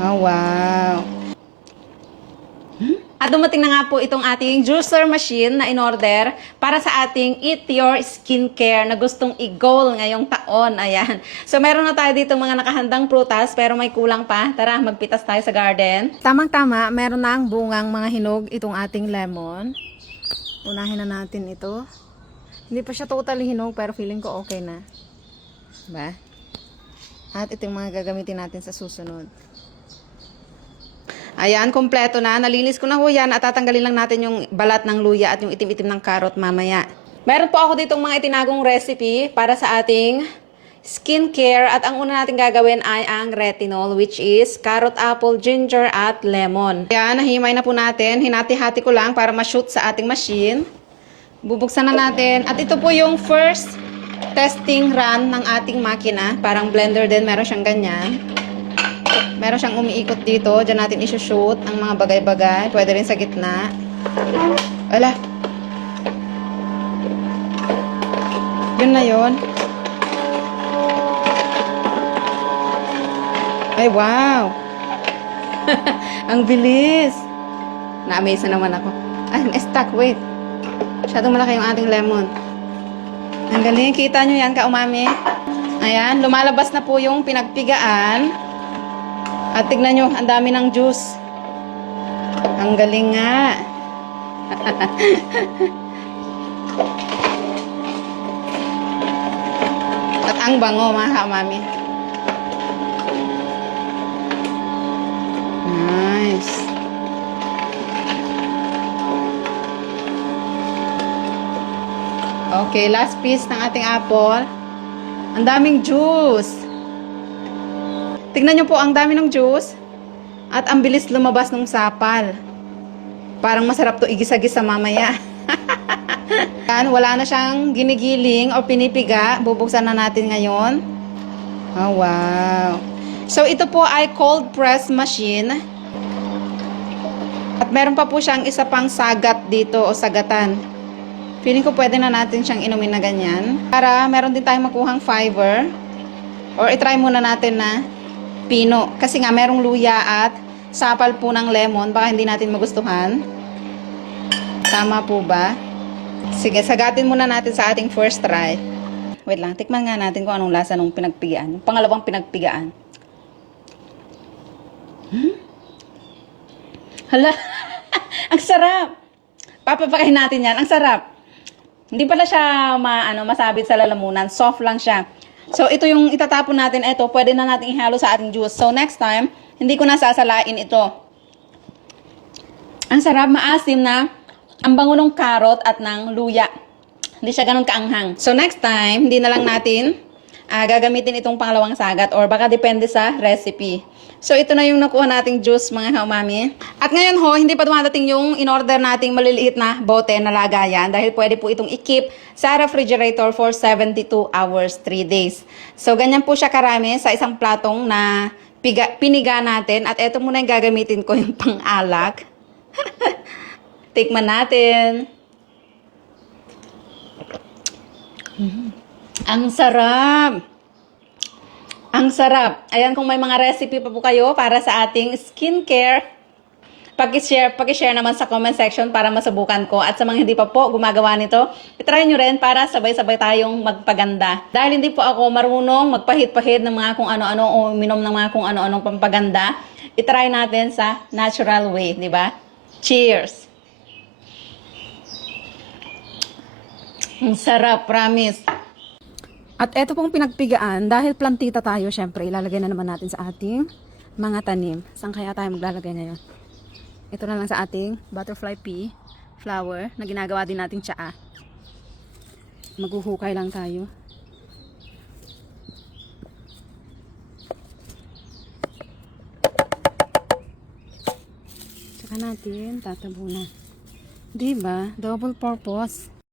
Oh, wow. At dumating na nga po itong ating juicer machine na in-order para sa ating Eat Your Skincare na gustong i-goal ngayong taon. Ayan. So, meron na tayo dito mga nakahandang prutas pero may kulang pa. Tara, magpitas tayo sa garden. Tamang-tama, meron na ang bungang mga hinog itong ating lemon. Unahin na natin ito. Hindi pa siya totally hinog pero feeling ko okay na. Diba? At ito yung mga gagamitin natin sa susunod. Ayan, kompleto na. Nalinis ko na ho yan at tatanggalin lang natin yung balat ng luya at yung itim-itim ng carrot mamaya. Meron po ako ditong mga itinagong recipe para sa ating skincare at ang una natin gagawin ay ang retinol which is carrot, apple, ginger at lemon. Ayan, nahimay na po natin. Hinati-hati ko lang para ma-shoot sa ating machine. Bubuksan na natin. At ito po yung first testing run ng ating makina. Parang blender din, meron siyang ganyan. Meron siyang umiikot dito. Diyan natin isushoot ang mga bagay-bagay. Pwede rin sa gitna. Ala. Yun na yun. Ay, wow. Ang bilis. Na-amaze na naman ako. Ay, na-stuck. Wait. Masyadong malaki yung ating lemon. Ang galing. Kita nyo yan, kaumami. Ayan. Lumalabas na po yung pinagpigaan. At tignan nyo, ang dami ng juice. Ang galing nga. At ang bango, mga kamami. Nice. Okay, last piece ng ating apple. Ang daming juice. Tignan nyo po, ang dami ng juice. At ang bilis lumabas ng sapal. Parang masarap to igisa-gisa mamaya. Yan, wala na siyang ginigiling o pinipiga. Bubuksan na natin ngayon. Oh, wow. So, ito po ay cold press machine. At meron pa po siyang isa pang sagat dito o sagatan. Feeling ko pwede na natin siyang inumin na ganyan. Para meron din tayong makuhang fiber. Or itry muna natin na pino. Kasi nga merong luya at sapal po ng lemon. Baka hindi natin magustuhan. Tama po ba? Sige, sagatin muna natin sa ating first try. Wait lang, tikman nga natin kung anong lasa nung pinagpigaan. Yung pangalawang pinagpigaan. Hala! Ang sarap! Papapakain natin yan. Ang sarap! Hindi pala siya masabit sa lalamunan. Soft lang siya. So, ito yung itatapon natin. Ito, pwede na natin ihalo sa ating juice. So, next time, hindi ko na sasalain ito. Ang sarap, maasim na. Ang bango ng carrot at ng luya. Hindi siya ganun kaanghang. So, next time, hindi na lang natin gagamitin itong pangalawang sagat or baka depende sa recipe. So, ito na yung nakuha nating juice, mga kaumami. At ngayon ho, hindi pa dumadating yung in-order nating maliliit na bote na lagayan dahil pwede po itong i-keep sa refrigerator for 72 hours, 3 days. So, ganyan po siya karami sa isang platong na piniga natin. At ito muna yung gagamitin ko, yung pang-alak. Tikman natin. Ang sarap! Ang sarap. Ayan, kung may mga recipe pa po kayo para sa ating skincare, paki-share naman sa comment section para masubukan ko. At sa mga hindi pa po gumagawa nito, itry nyo rin para sabay-sabay tayong magpaganda. Dahil hindi po ako marunong magpahid-pahid ng mga kung ano-ano o minom ng mga kung ano-anong pampaganda, itry natin sa natural way, di ba? Cheers! Ang sarap, promise. At eto pong pinagpigaan, dahil plantita tayo, syempre, ilalagay na naman natin sa ating mga tanim. Saan kaya tayo maglalagay ngayon? Ito na lang sa ating butterfly pea flower na ginagawa din nating tsaa. Maghuhukay lang tayo. Tsaka natin tatabunan. Diba? Double purpose.